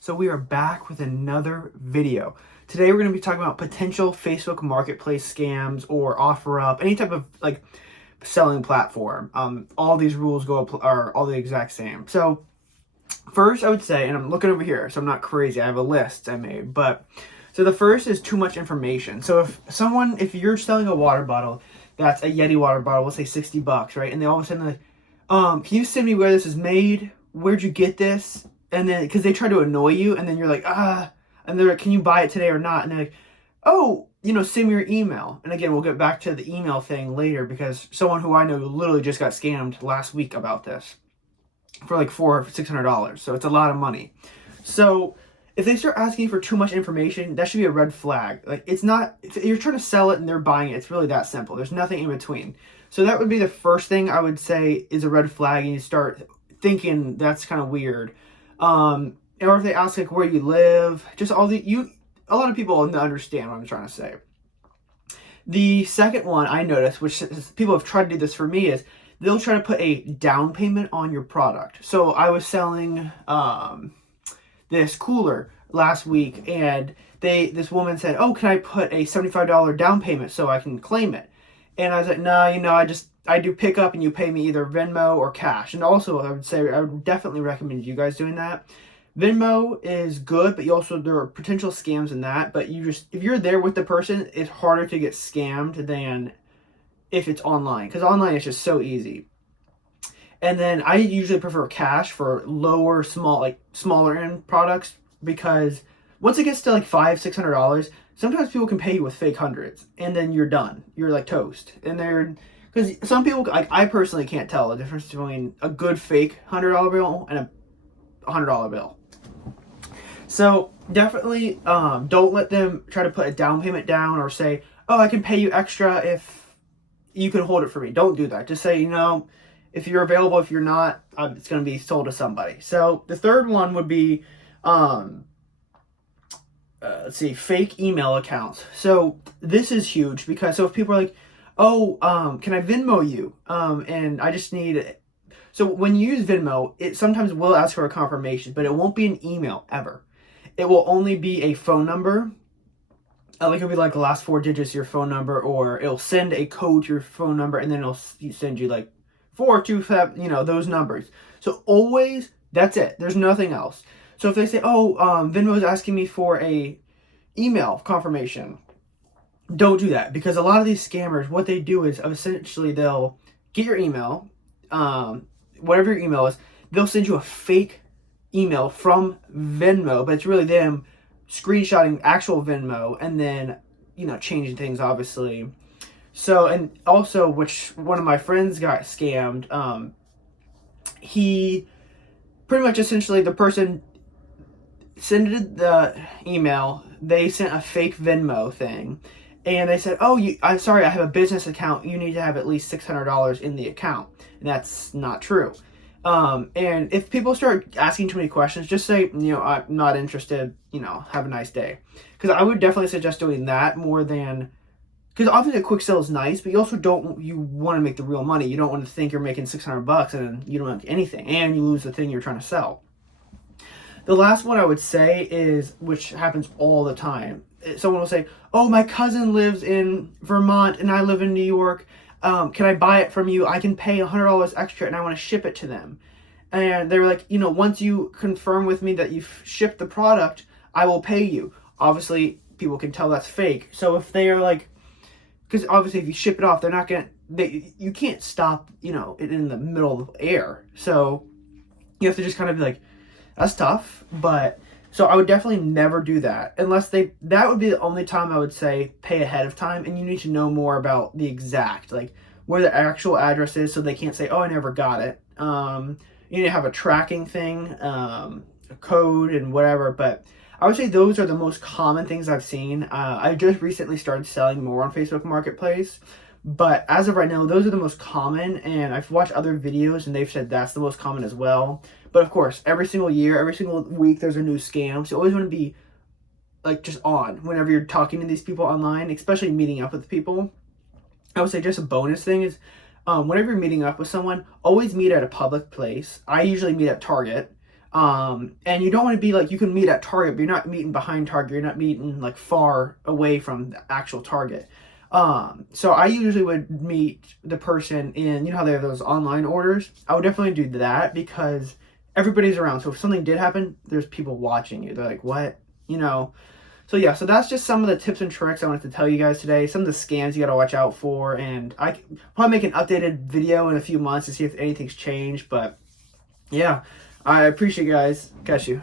So we are back with another video. Today we're going to be talking about potential Facebook Marketplace scams or OfferUp, any type of like selling platform. All these rules are all the exact same. So first I would say, and I'm looking over here, so I'm not crazy. I have a list I made, but so the first is too much information. So if you're selling a water bottle, that's a Yeti water bottle, let's say $60, right? And they all of a sudden like, can you send me where this is made? Where'd you get this? And then, because they try to annoy you, and then you're like, and they're like, can you buy it today or not? And they're like, oh, send me your email. And again, we'll get back to the email thing later, because someone who I know literally just got scammed last week about this for like $400 or $600. So it's a lot of money. So if they start asking for too much information, that should be a red flag. Like, it's not, if you're trying to sell it and they're buying it, it's really that simple. There's nothing in between. So that would be the first thing I would say is a red flag, and you start thinking that's kind of weird. Or if they ask like where you live, just a lot of people understand what I'm trying to say. The second one I noticed, which people have tried to do this for me, is they'll try to put a down payment on your product. So I was selling this cooler last week, and this woman said, oh, can I put a $75 down payment so I can claim it? And I was like, no, I do pick up and you pay me either Venmo or cash. And also I would definitely recommend you guys doing that. Venmo is good, but there are potential scams in that. But if you're there with the person, it's harder to get scammed than if it's online, because online it's just so easy. And then I usually prefer cash for smaller end products, because once it gets to like $500-$600, sometimes people can pay you with fake hundreds, and then you're done. You're like toast. And because some people, like I personally can't tell the difference between a good fake $100 bill and a $100 bill. So definitely don't let them try to put a down payment down or say, oh, I can pay you extra if you can hold it for me. Don't do that. Just say, if you're available, if you're not, it's going to be sold to somebody. So the third one would be, fake email accounts. So this is huge, because if people are like, oh, can I Venmo you? And I just need it. So when you use Venmo, it sometimes will ask for a confirmation, but it won't be an email ever. It will only be a phone number. It'll be like the last 4 digits of your phone number, or it'll send a code to your phone number, and then it'll send you like 425, those numbers. So always, that's it. There's nothing else. So if they say, oh, Venmo is asking me for a email confirmation, don't do that, because a lot of these scammers, what they do is essentially they'll get your email, whatever your email is, they'll send you a fake email from Venmo, but it's really them screenshotting actual Venmo and then, changing things, obviously. So, and also, which one of my friends got scammed, he pretty much essentially, the person sent the email, they sent a fake Venmo thing, and they said, oh, I'm sorry, I have a business account, you need to have at least $600 in the account. And that's not true. And if people start asking too many questions, just say, I'm not interested, have a nice day. Because I would definitely suggest doing that more than, because obviously a quick sale is nice, but you also you want to make the real money. You don't want to think you're making $600 and you don't make anything, and you lose the thing you're trying to sell. The last one I would say is, which happens all the time, someone will say, oh, my cousin lives in Vermont and I live in New York. Can I buy it from you? I can pay $100 extra and I want to ship it to them. And they were like, once you confirm with me that you've shipped the product, I will pay you. Obviously, people can tell that's fake. So if they are like, because obviously if you ship it off, they're not going to, you can't stop, it in the middle of the air. So you have to just kind of be like, that's tough. But so I would definitely never do that unless that would be the only time I would say pay ahead of time, and you need to know more about the exact, like where the actual address is, so they can't say, oh, I never got it. You need to have a tracking thing, a code and whatever. But I would say those are the most common things I've seen. I just recently started selling more on Facebook Marketplace, but as of right now, those are the most common, and I've watched other videos and they've said that's the most common as well. But of course, every single year, every single week, there's a new scam. So you always want to be like just on whenever you're talking to these people online, especially meeting up with people. I would say just a bonus thing is whenever you're meeting up with someone, always meet at a public place. I usually meet at Target. And you don't want to be like, you can meet at Target, but you're not meeting behind Target. You're not meeting like far away from the actual Target. So I usually would meet the person in, you know how they have those online orders? I would definitely do that because everybody's around. So if something did happen, there's people watching you. They're like, what? You know? So yeah, so that's just some of the tips and tricks I wanted to tell you guys today. Some of the scams you gotta watch out for, and I probably make an updated video in a few months to see if anything's changed. But yeah, I appreciate you guys. Catch you.